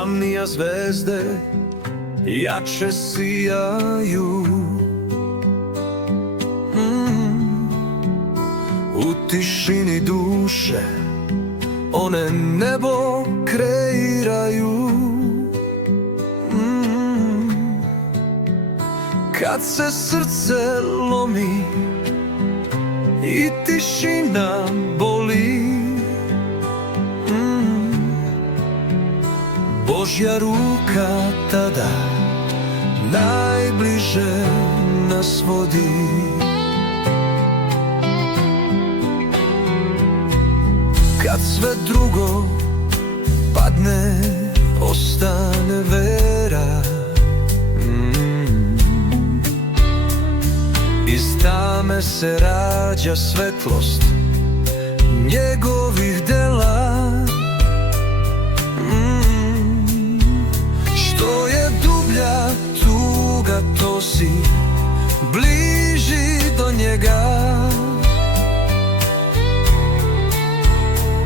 Tamnija zvezde jače sijaju. U tišini duše one nebo kreiraju. Kad se srce lomi i tišina boli, Božja ruka tada najbliže nas vodi. Kad sve drugo padne, ostane vera. Iz tame se rađa svetlost njegovih dela. Što je dublja tuga, to si bliži do njega.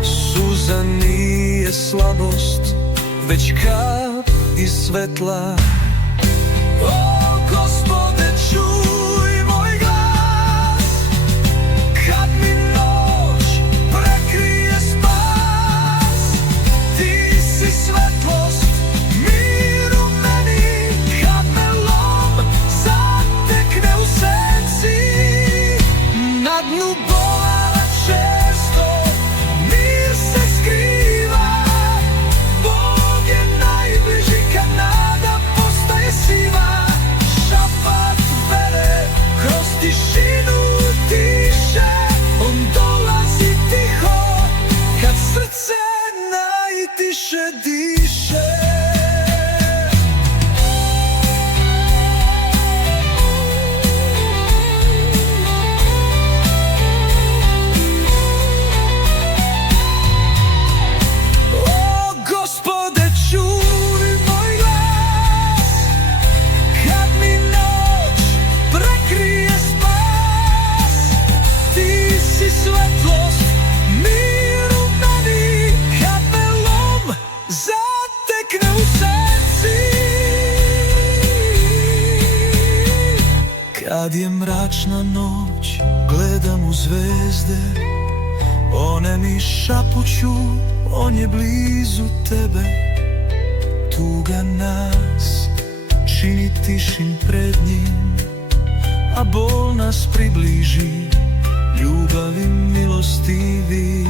Suza nije slabost, već kap iz svetla. O Gospode, čuj moj glas, kad mi noć prekrije spas. Ti si svetlost, mir u meni, kad me lom zatekne u senci. Na dnu bola često mir se skriva. Bog je najbliži kad nada postaje siva. Šapat vere kroz tišinu tiše, on dolazi tiho kad srce najtiše diše. O Gospode, čuj moj glas, kad mi noć prekrije spas. Ti si svetlost, mir u meni, kad me lom zatekne u senci. Kad je mračna noć, gledam u zvezde, one mi šapuću, on je blizu tebe. Tuga nas čini tišim pred njim, a bol nas približi ljubavi milostivi.